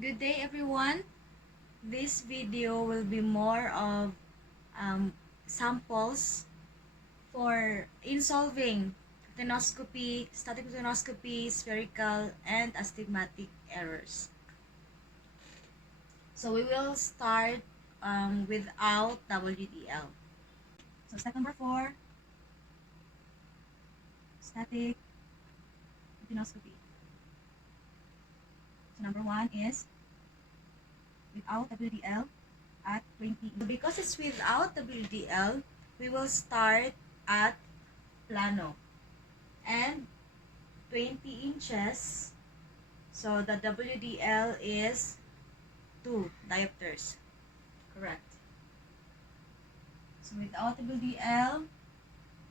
Good day everyone. This video will be more of samples for in solving retinoscopy, static retinoscopy, spherical, and astigmatic errors. So we will start without WDL. So step number 4, static retinoscopy. So number 1 is without WDL at 20. So because it's without WDL, we will start at plano and 20 inches. So the WDL is 2 diopters. Correct. So without WDL,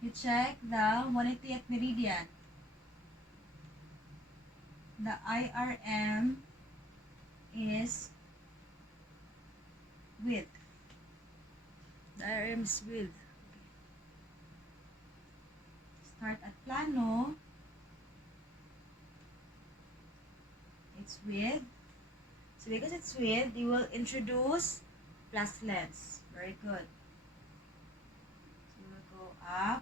you check the 180th meridian. The IRM is width. The IRM is width. Start at plano. It's width. So because it's width, you will introduce plus lens. Very good. So we'll go up.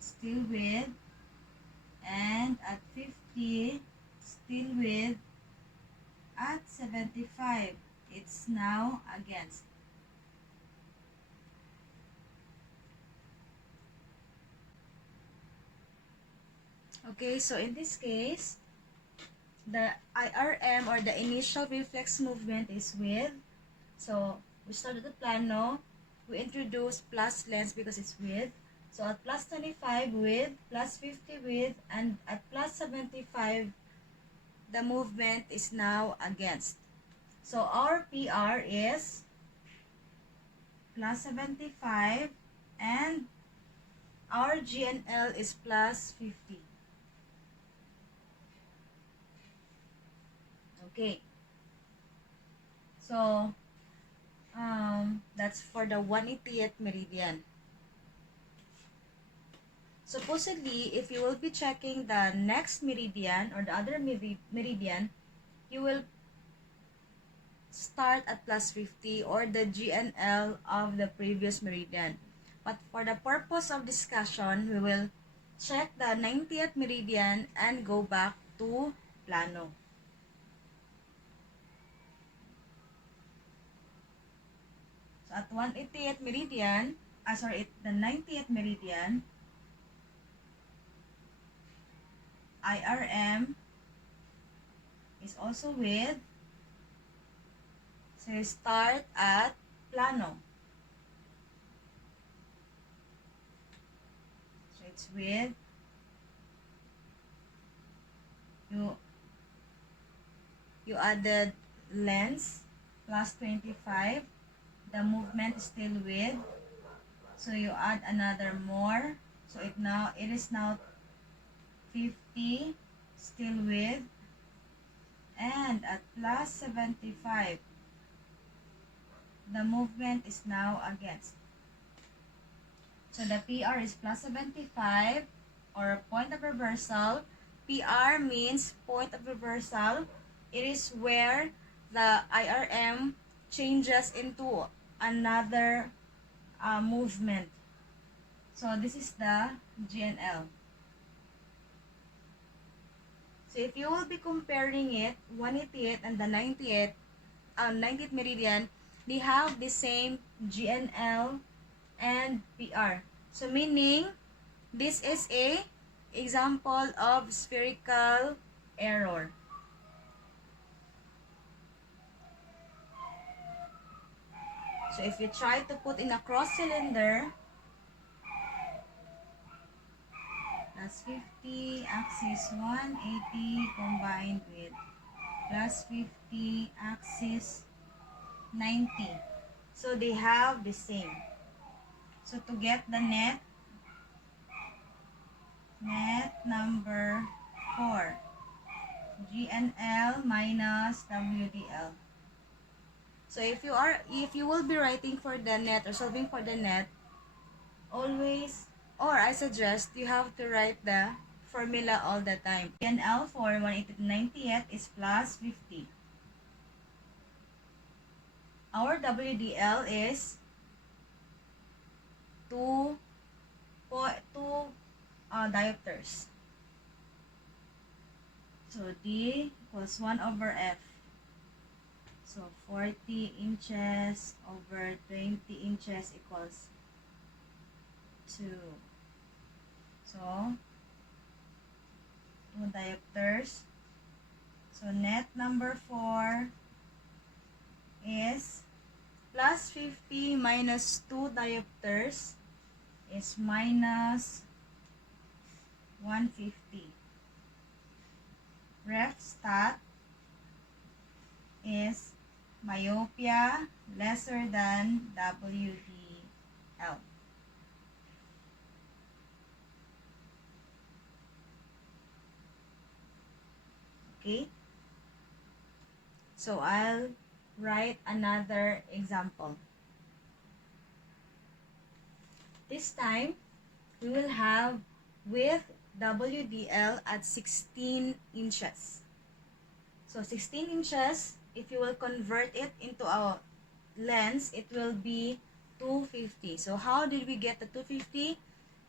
Still width. And at 50, still width. At 75, it's now against. Okay, so in this case, the IRM or the initial reflex movement is width. So we start at the plano. We introduce plus lens because it's width. So at plus 25 width, plus 50 width, and at plus 75, the movement is now against. So our PR is plus 75 and our GNL is plus 50. Okay. So that's for the 180th meridian. Supposedly, if you will be checking the next meridian or the other meridian, you will start at plus 50 or the GNL of the previous meridian. But for the purpose of discussion, we will check the 90th meridian and go back to plano. So at 180th meridian, the 90th meridian, IRM is also width. So you start at plano. So it's width. You added lens plus 25. The movement is still width. So you add another more. So it is now 50, still width, and at plus 75, the movement is now against. So the PR is plus 75 or point of reversal. PR means point of reversal. It is where the IRM changes into another movement. So this is the GNL. So if you will be comparing it, 180th and the 90th meridian, they have the same GNL and PR. So meaning, this is a example of spherical error. So if you try to put in a cross cylinder, plus 50 axis 180 combined with plus 50 axis 90. So they have the same. So to get the net number 4, GNL minus WDL. So if you will be writing for the net or solving for the net, always, or I suggest you have to write the formula all the time. GNL for 180 to 90th is plus 50. our WDL is 2 diopters. So D equals 1 over F. So 40 inches over 20 inches equals 2. So 2 diopters. So net number 4 is plus 50 minus 2 diopters is minus 150. Ref stat is myopia lesser than WDL. Okay? So I'll write another example. This time, we will have with WDL at 16 inches. So 16 inches, if you will convert it into a lens, it will be 250. So how did we get the 250?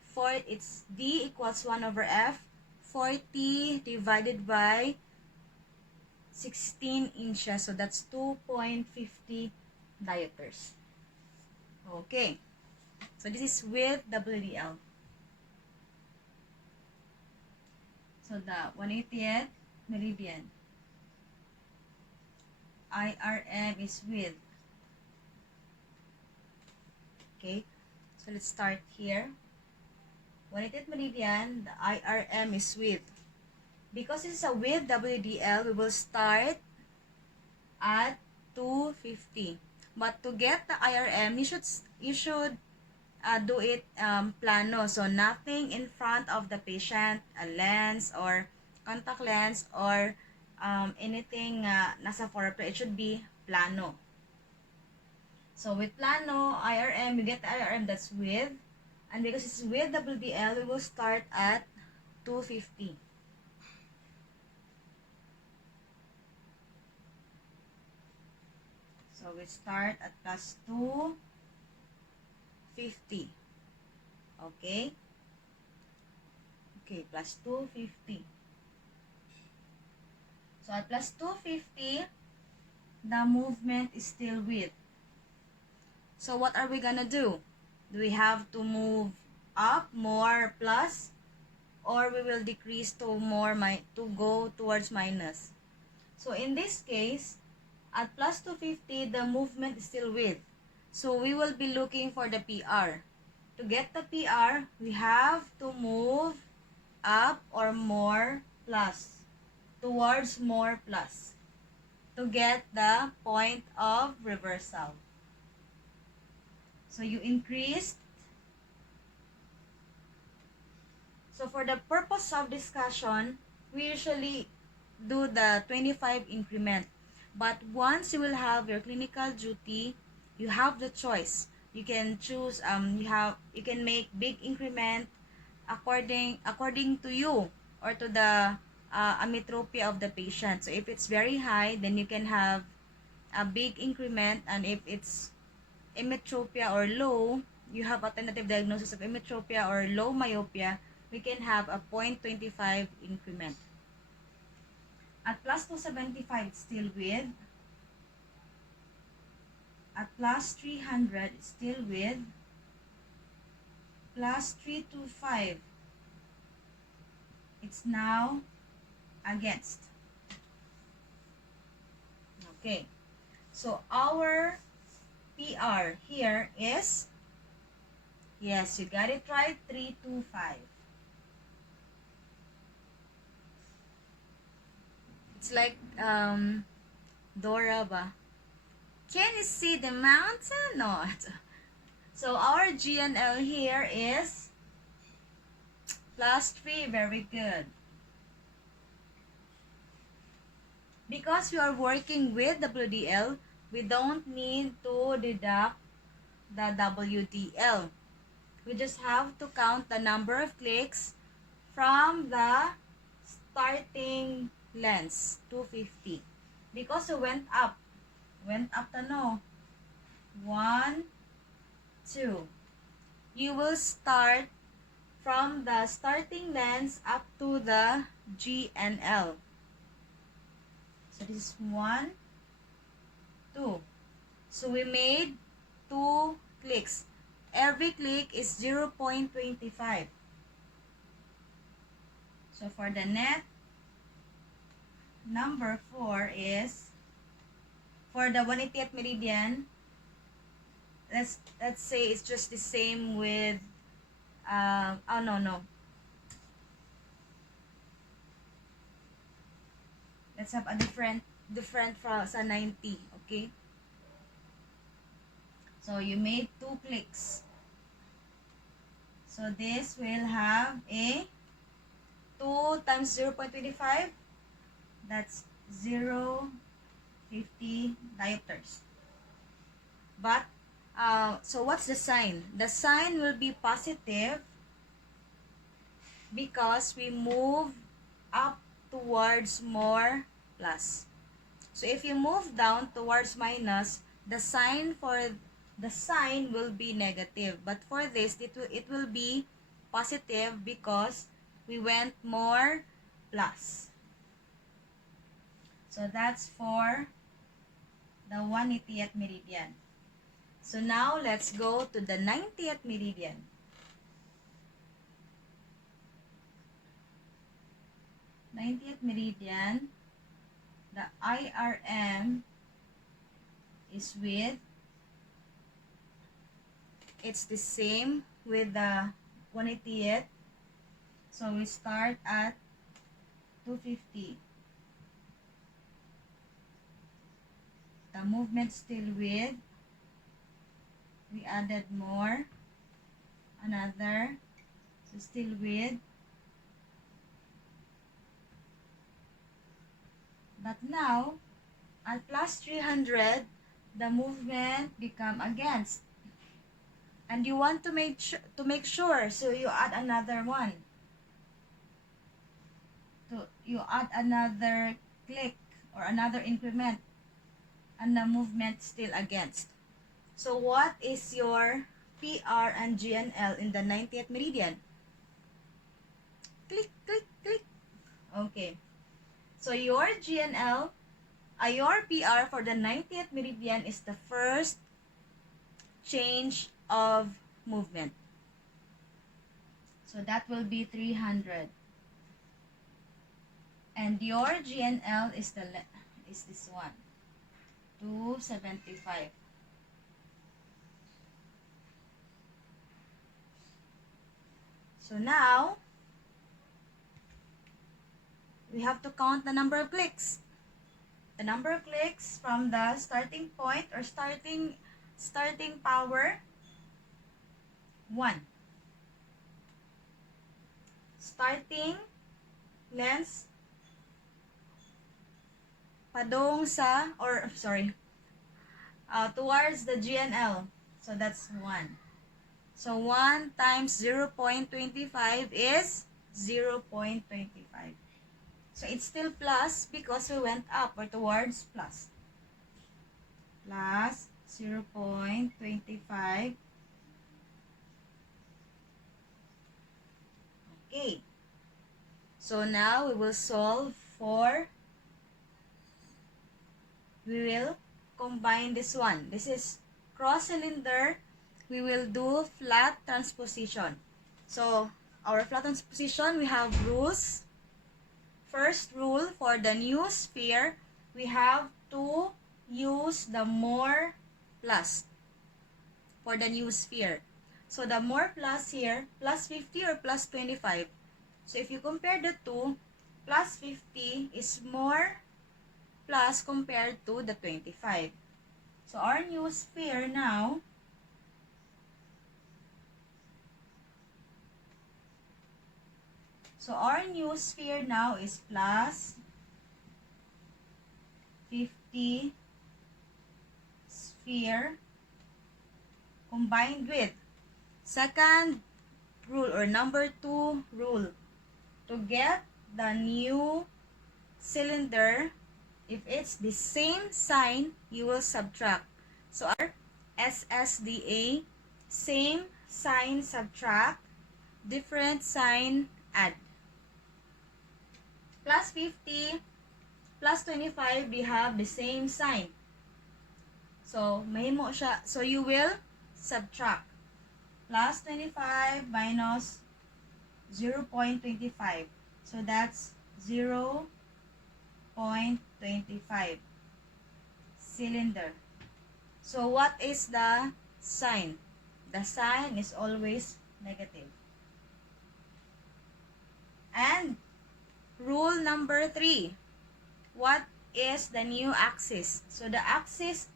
For it's D equals 1 over F, 40 divided by 16 inches. So that's 2.50 diopters. Okay. So this is with WDL. So the 180th meridian. IRM is with. Okay. So let's start here. 180th meridian, the IRM is with. Because this is a with WDL, we will start at 250. But to get the IRM, you should do it plano. So nothing in front of the patient, a lens or contact lens or anything nasa foreplay. It should be plano. So with plano, IRM, we get the IRM that's with. And because it's with WDL, we will start at 250. So we start at plus 250. Okay? Okay, plus 250. So at plus 250, the movement is still with. So what are we gonna do? Do we have to move up more plus, or we will decrease to more to go towards minus? So in this case, at plus 250, the movement is still with. So we will be looking for the PR. To get the PR, we have to move up or more plus, towards more plus, to get the point of reversal. So you increased. So for the purpose of discussion, we usually do the 25 increment. But once you will have your clinical duty, you have the choice. You can choose, you can make big increment according to you or to the ametropia of the patient. So if it's very high, then you can have a big increment, and if it's emetropia or low, you have a tentative diagnosis of emetropia or low myopia, we can have a 0.25 increment. At plus 275, it's still with. At plus 300, it's still with. Plus 325, it's now against. Okay. So our PR here is, yes, you got it right, 325. It's like Dora ba? Can you see the mountain? Not. So our GNL here is plus 3. Very good. Because we are working with WDL, we don't need to deduct the WDL. We just have to count the number of clicks from the starting lens, 250. Because we went up the no. 1, 2. You will start from the starting lens up to the G and L. So this is 1, 2. So we made 2 clicks. Every click is 0.25. So for the net, number 4 is, for the 180th meridian, let's say it's just the same with, oh no. Let's have a different from sa 90, okay? So you made 2 clicks. So this will have a 2 times 0.25. That's 0.50 diopters. But, so what's the sign? The sign will be positive because we move up towards more plus. So if you move down towards minus, the sign will be negative. But for this, it will be positive because we went more plus. So that's for the 180th meridian. So now let's go to the 90th meridian. 90th meridian, the IRM is with, it's the same with the 180th. So we start at 250. The movement still with, we added more, another, so still with. But now, at plus 300, the movement become against. And you want to make sure, so you add another one. You add another click or another increment, and the movement still against. So what is your PR and GNL in the 90th meridian? Click, click, click. Okay. So your GNL, your PR for the 90th meridian is the first change of movement. So that will be 300. And your GNL is this one, 275. So now, we have to count the number of clicks. The number of clicks from the starting point or starting power, 1. Starting lens padong sa, or sorry, towards the GNL. So that's 1. So 1 times 0.25 is 0.25. So it's still plus because we went up or towards plus. Plus 0.25. Okay. So now we will solve for, we will combine this one. This is cross cylinder. We will do flat transposition. So our flat transposition, we have rules. First rule, for the new sphere, we have to use the more plus for the new sphere. So the more plus here, plus 50 or plus 25. So if you compare the two, plus 50 is more plus compared to the 25. So our new sphere now, is plus 50 sphere combined with second rule or number 2 rule. To get the new cylinder, if it's the same sign, you will subtract. So our SSDA, same sign subtract, different sign add. Plus 50, plus 25, they have the same sign. So, mahimo siya. So, you will subtract. Plus 25 minus 0.25. So, that's 0.25. Cylinder. So, what is the sign? The sign is always negative. And rule number 3. What is the new axis? So, the axis,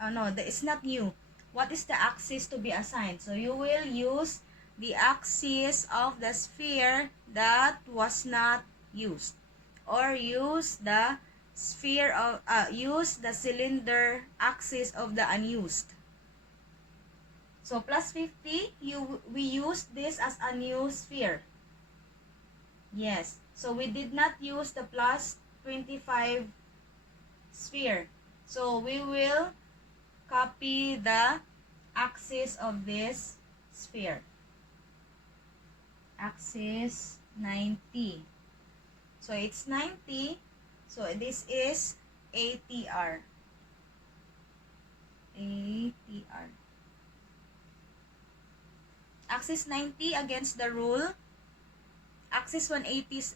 it's not new. What is the axis to be assigned? So, you will use the axis of the sphere that was not used. Or use the use the cylinder axis of the unused. So, plus 50, we use this as a new sphere. Yes. So, we did not use the plus 25 sphere. So, we will copy the axis of this sphere. Axis 90. So, it's 90. So, this is ATR. ATR. Axis 90 against the rule. Axis 180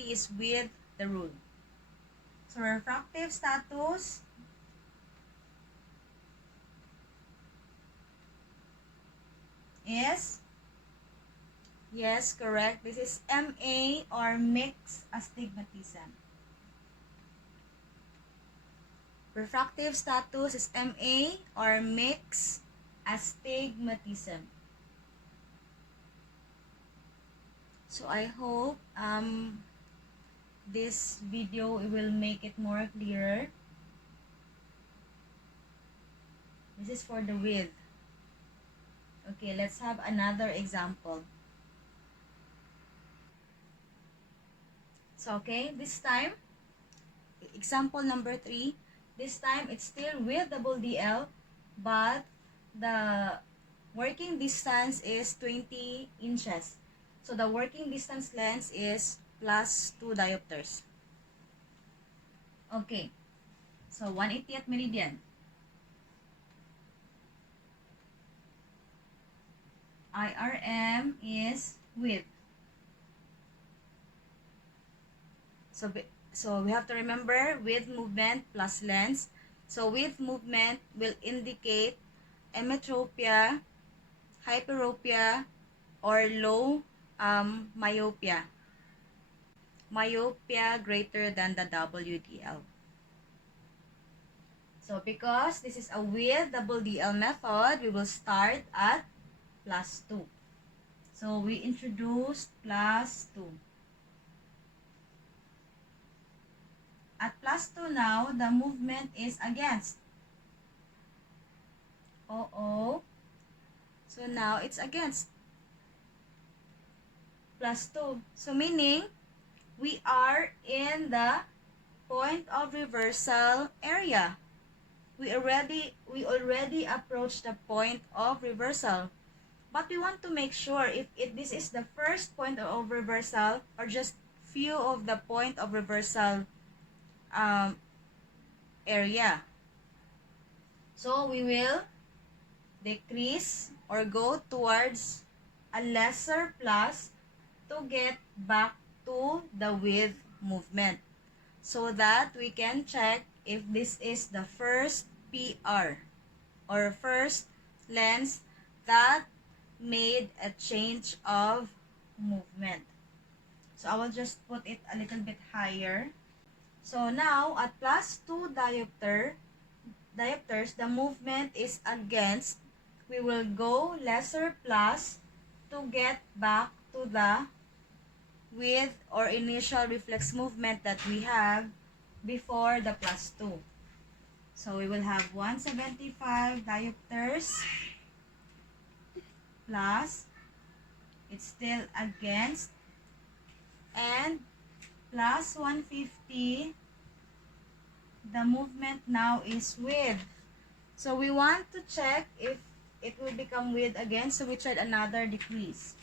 is with the rule. So, refractive status is, yes, correct. This is MA or mixed astigmatism. Refractive status is MA or mixed astigmatism. So, I hope this video will make it more clearer. This is for the width. Okay, let's have another example. So, okay, this time, example number 3, this time it's still with double DL, but the working distance is 20 inches. So, the working distance lens is plus 2 diopters. Okay. So, 180th meridian. IRM is width. So we have to remember width movement plus lens. So, width movement will indicate emmetropia, hyperopia, or low myopia. Myopia greater than the WDL. So, because this is a with double DL method, we will start at plus 2. So, we introduced plus 2. At plus 2 now, the movement is against. So, now it's against. Plus 2. So, meaning, we are in the point of reversal area. We already approached the point of reversal. But we want to make sure if this is the first point of reversal or just few of the point of reversal area. So, we will decrease or go towards a lesser plus to get back to the width movement so that we can check if this is the first PR or first lens that made a change of movement. So, I will just put it a little bit higher. So, now at plus 2 diopters, the movement is against. We will go lesser plus to get back to the width or initial reflex movement that we have before the plus 2. So, we will have 175 diopters plus, it's still against, and plus 150, the movement now is with. So we want to check if it will become width again. So we tried another decrease.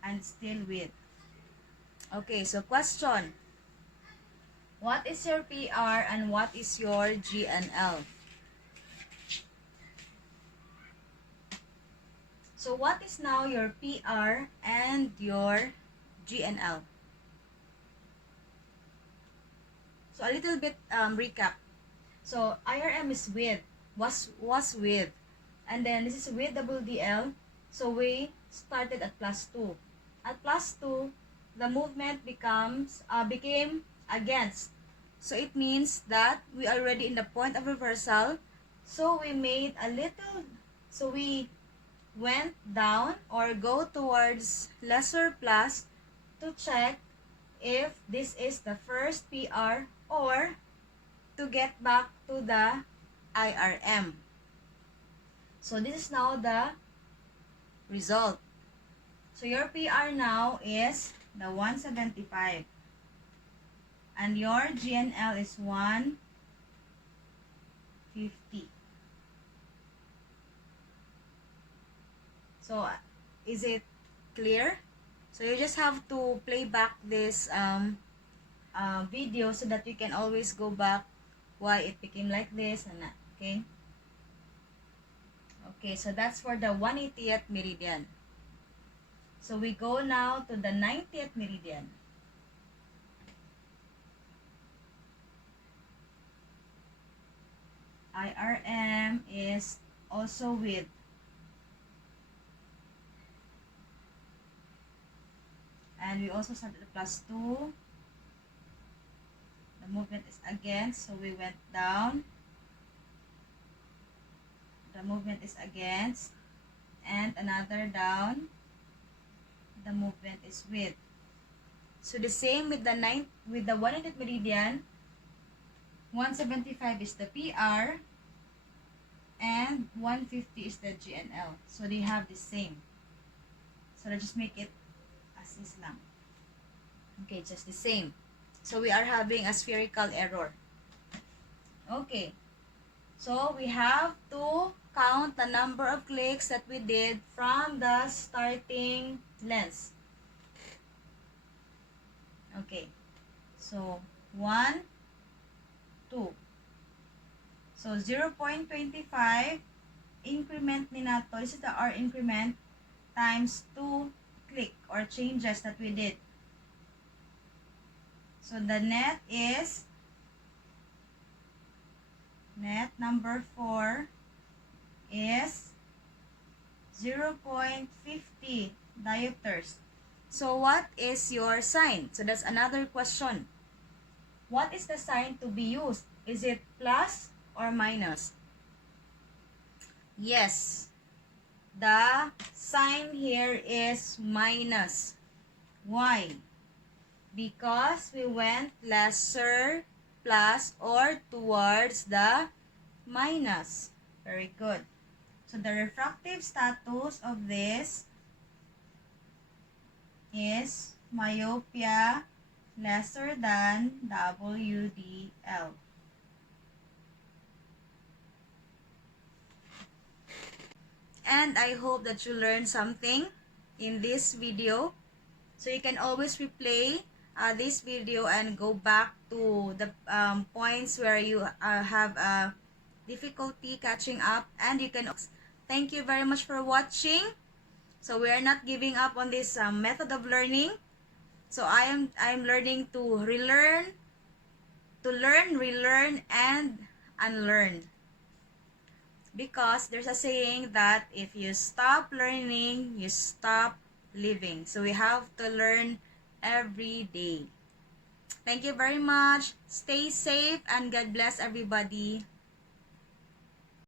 And still width. Okay, so question. What is your PR and what is your GNL? So what is now your PR and your GNL? So a little bit recap. So IRM is width, was width. And then this is width double DL. So we started at +2. At +2, the movement became against. So it means that we are already in the point of reversal. So we made a little, so we went down or go towards lesser plus to check if this is the first PR or to get back to the IRM. So this is now the result. So your PR now is the 175. And your GNL is 150. So is it clear? So you just have to play back this video so that you can always go back why it became like this and that. Okay? Okay, so that's for the 180th meridian. So we go now to the 90th meridian. IRM is also width. And we also started at +2. The movement is against, so we went down. The movement is against. And another down. The movement is width. So the same with the 100th meridian. 175 is the PR and 150 is the GNL. So they have the same. So let's just make it as is lang. Okay, just the same. So we are having a spherical error. Okay. So we have to count the number of clicks that we did from the starting lens. Okay. So 1, 2. So 0.25 increment ni nato. This is the R increment times 2 click or changes that we did. So the net is number 4 is 0.50 diopters. So what is your sign? So that's another question. What is the sign to be used? Is it plus or minus? Yes. The sign here is minus. Why? Because we went lesser, plus, or towards the minus. Very good. So the refractive status of this is myopia lesser than WDL. And I hope that you learned something in this video. So you can always replay this video and go back to the points where you have difficulty catching up. And you can, thank you very much for watching. So we are not giving up on this method of learning. So I'm learning to relearn, relearn, and unlearn. Because there's a saying that if you stop learning, you stop living. So we have to learn every day. Thank you very much. Stay safe and God bless everybody.